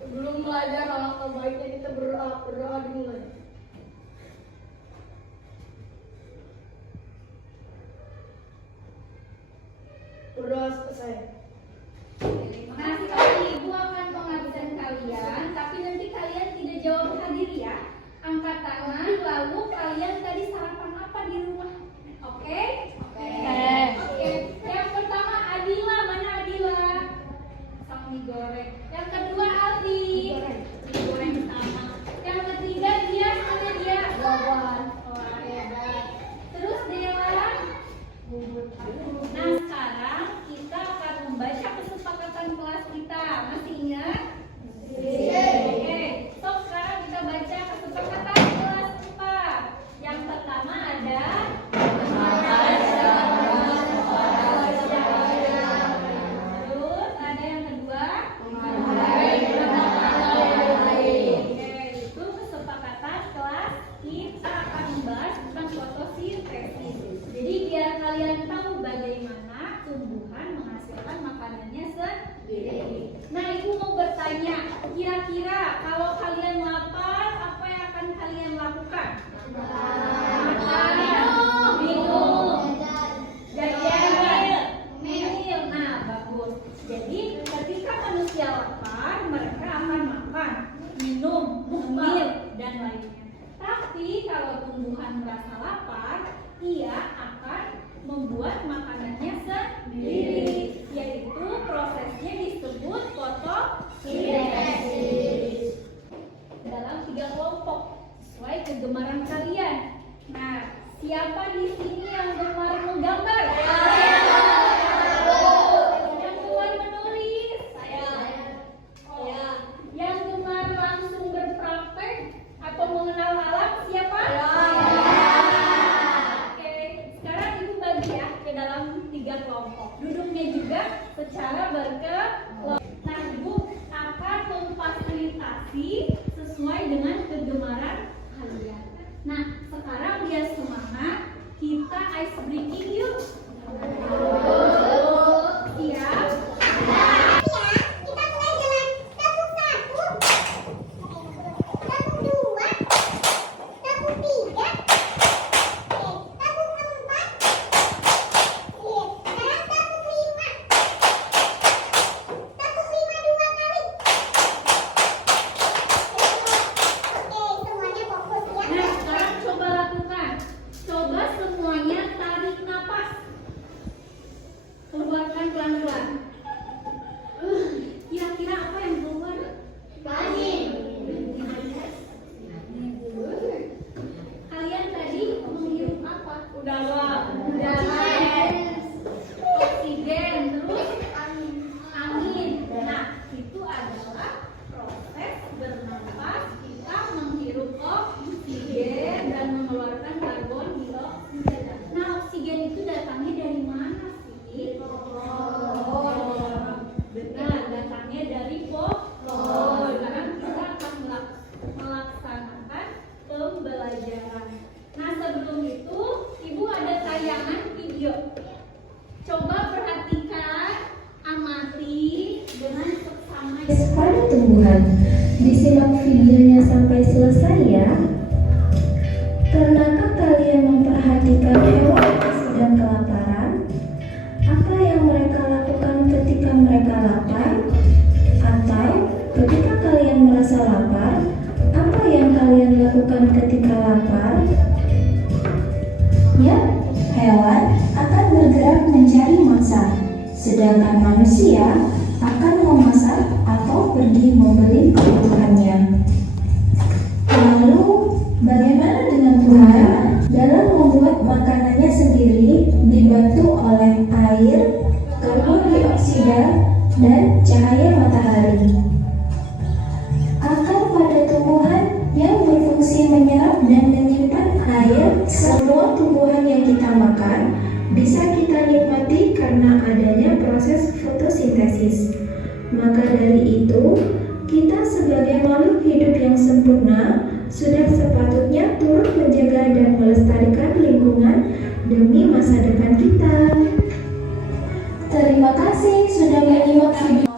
Sebelum belajar alangkah baiknya kita berdoa dimulai. Berdoa selesai. Nah, sekarang Ibu akan mengabsen kalian, tapi nanti kalian tidak jawab hadir ya. Angkat tangan, lalu kalian tadi sarapan apa di rumah? Oke? Oke. Yang pertama Adila, mana Adila? Sama mie goreng. Yang kedua Aldi. Mie goreng sama. Yang ketiga dia, mana dia? Wawan. Wah, hebat. Terus Dela. Nah, sekarang kita akan membaca kesepakatan kelas kita. Masih ingat? Oke. So, sekarang kita baca kesepakatan kelas 4. Yang pertama ada terus ada yang kedua itu kesepakatan kelas kita akan membahas tentang fotosintesis. Jadi biar kalian tahu bagaimana tumbuhan menghasilkan makanannya sendiri. Nah, Ibu mau bertanya, kira-kira kalau kalian lapar, apa yang akan kalian lakukan? Makan, minum, jajan, minum. Nah, bagus. Jadi ketika manusia lapar, mereka akan makan, minum, mengemil, dan lainnya. Tapi kalau tumbuhan merasa lapar, ia akan membuat makanannya sendiri, yaitu prosesnya disebut fotosintesis. Dalam 3 kelompok sesuai kegemaran kalian. Nah, siapa di sini yang gemar menggambar? Yang gemar menulis? Oh. Yang gemar langsung berpraktek atau mengenal alam siapa? Oke, sekarang Ibu bagi ya ke dalam 3 kelompok. Duduknya juga secara berkelompok. Nah, Ibu akan memfasilitasi sesuai dengan kegemaran kalian. Nah, sekarang biar semangat, kita ice breaking yuk. Siap? Nah, sekarang coba lakukan. Coba semuanya tarik napas. Keluarkan pelan-pelan. Kira-kira apa yang keluar? Kalian tadi menghirup apa? Udara, oksigen, terus angin. Nah, itu adalah proses bernafas. Kita menghirup oksigen dan mengeluarkan karbon dioksida. Nah, oksigen itu datangnya dari mana sih? Benar, datangnya dari pohon. Sekarang kita akan melaksanakan pembelajaran. Nah, sebelum itu Ibu ada tayangan video. Coba perhatikan, amati dengan seksama. Pada tumbuhan, disimak videonya sampai selesai ya. Pernahkah kalian memperhatikan hewan yang sedang kelaparan? Apa yang mereka lakukan ketika mereka lapar? Atau ketika kalian merasa lapar, apa yang kalian lakukan ketika lapar? Ya, hewan akan bergerak mencari mangsa, sedangkan manusia akan memasak atau pergi membeli kebutuhannya. Lalu, bagaimana dengan tumbuhan? Dalam membuat makanannya sendiri dibantu oleh air, karbon dioksida, dan cahaya matahari. Akar pada tumbuhan yang berfungsi menyerap dan menyimpan air. Semua tumbuhan yang kita makan bisa kita nikmati karena adanya proses fotosintesis. Maka dari itu, kita sebagai makhluk hidup yang sempurna sudah sepatutnya turut menjaga dan melestarikan lingkungan demi masa depan kita. Terima kasih sudah menyimak video.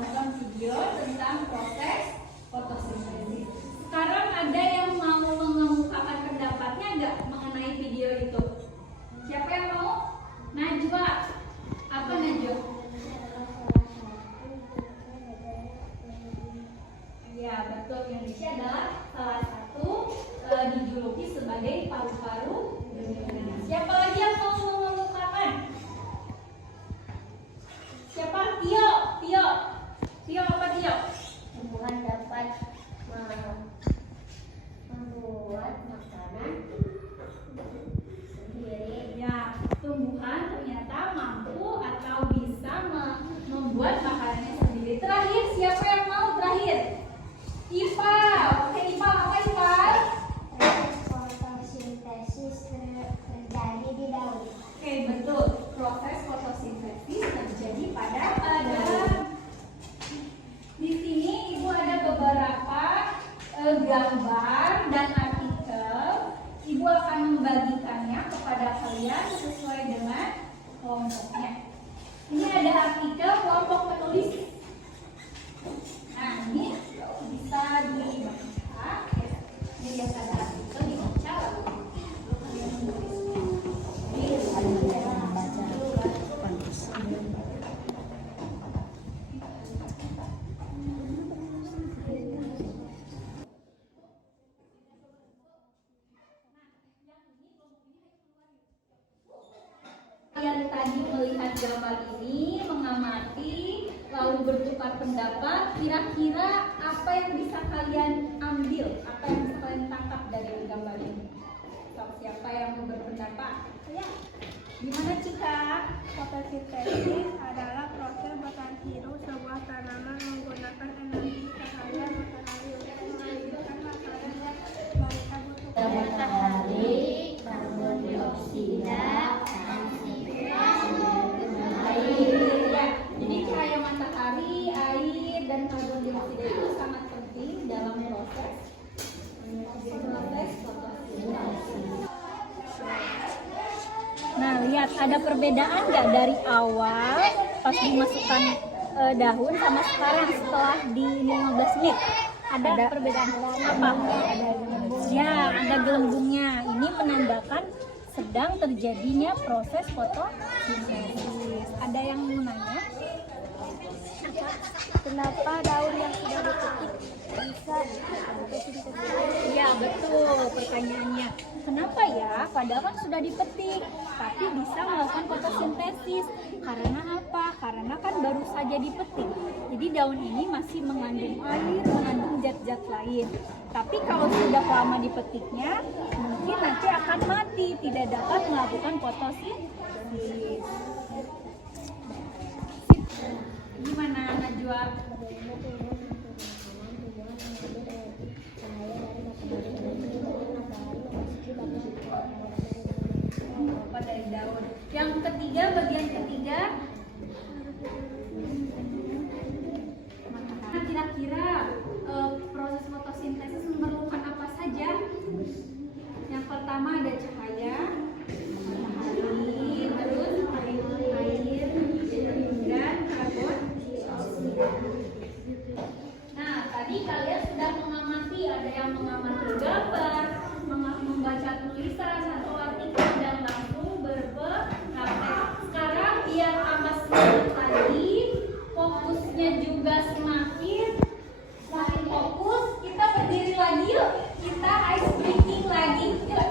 lalu bertukar pendapat. Kira-kira apa yang bisa kalian ambil, apa yang bisa kalian tangkap dari gambar ini? Siapa yang mau berpendapat? Ya. Gimana Cika? Fotosintesis adalah proses bertahan hidup sebuah tanaman menggunakan energi cahaya matahari untuk menghasilkan makanan yang mereka butuhkan. Matahari, karbon dioksida, Air. Ya, jadi cahaya matahari, air, dan karbon dioksida itu sangat penting dalam proses fotosintesis. Nah, lihat ada perbedaan nggak dari awal pas dimasukkan daun sama sekarang setelah di 15 menit? Ada perbedaan apa? Ya, ada gelembungnya. Ini menandakan sedang terjadinya proses fotosintesis. Ada yang mau nanya? Kenapa daun yang sudah dipetik bisa fotosintesis? Ya, betul pertanyaannya. Kenapa ya? Padahal kan sudah dipetik, tapi bisa melakukan fotosintesis. Karena apa? Karena kan baru saja dipetik. Jadi daun ini masih mengandung air, mengandung zat-zat lain. Tapi kalau sudah lama dipetiknya, mungkin nanti akan mati, tidak dapat melakukan fotosintesis. Gimana Najwa? Apa dari daun? Yang ketiga, bagian ketiga. Nah, kira-kira proses fotosintesis memerlukan apa saja? Yang pertama ada cahaya matahari, terus air, dan karbon. Nah, tadi kalian sudah mengamati, ada yang mengamati gambar, membaca tulisan atau artikel dan langsung berpraktek. Sekarang biar tambah semangat lagi, fokusnya juga semakin fokus. Kita berdiri lagi yuk, kita ice breaking lagi yuk.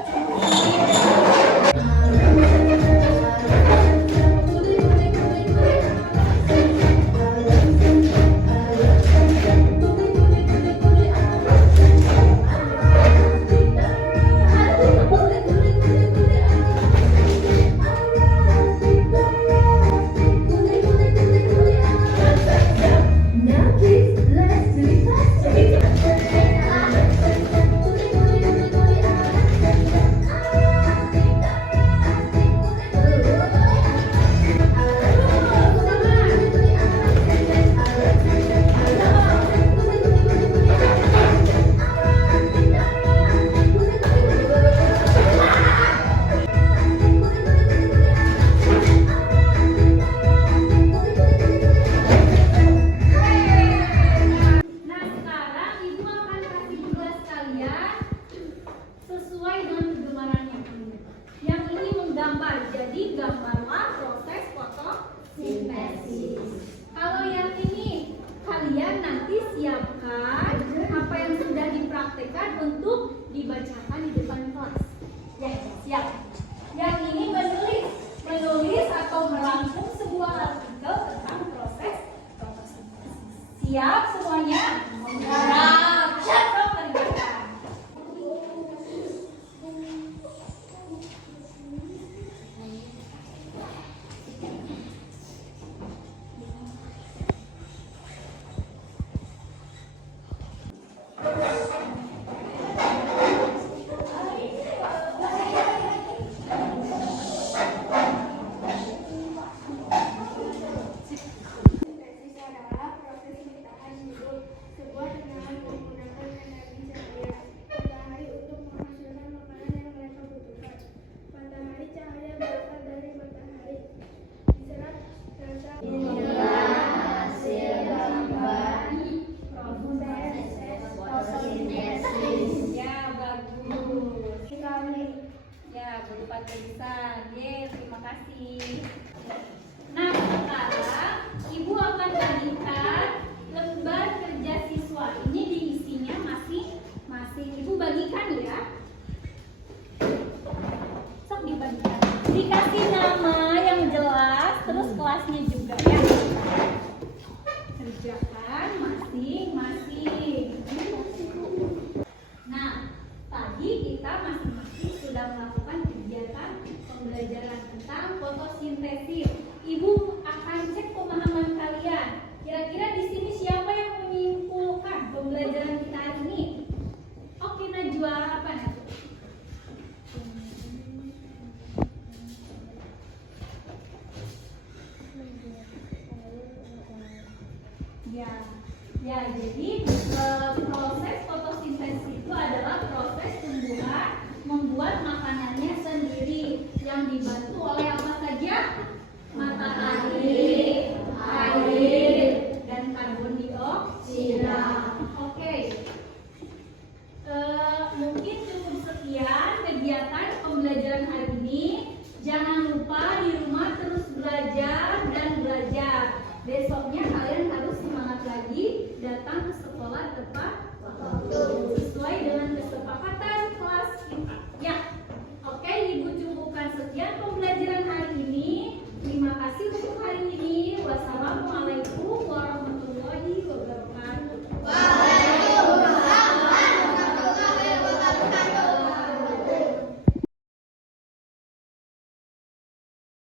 Nah, sekarang Ibu akan kasih tugas kalian sesuai dengan kegemarannya. Yang ini menggambar, jadi gambarlah proses fotosintesis. Kalau yang ini, kalian nanti siapkan apa yang sudah dipraktekkan untuk dibacakan di depan kelas. Ya, siap. Yang ini menulis atau merangkum sebuah artikel tentang proses fotosintesis. Siap semuanya? Siap. Siap kerjakan. Sintesis adalah proses bertahan hidup sebuah tanaman menggunakan energi cahaya matahari untuk menghasilkan makanan yang mereka butuhkan. Matahari cahaya berasal dari matahari. Diserap rasa hasil gambar proses fotosintesis. Ya, bagus. Ya, berupa tulisan. Terima kasih. Nah, sekarang Ibu akan bagikan lembar kerja siswa. Ini diisinya masing-masing. Ibu bagikan ya. Sok dibagikan. Dikasih nama yang jelas, terus kelasnya juga ya. kerjakan masing-masing. Nah, tadi kita masing-masing sudah melakukan kegiatan pembelajaran tentang fotosintesis. Ibu akan cek pemahaman kalian. Kira-kira di sini siapa yang menyimpulkan pembelajaran kita hari ini? Oke, Najwa, apa Najwa? Jadi proses fotosintesis itu adalah proses tumbuhan membuat makanannya sendiri yang dibantu oleh apa saja? Matahari,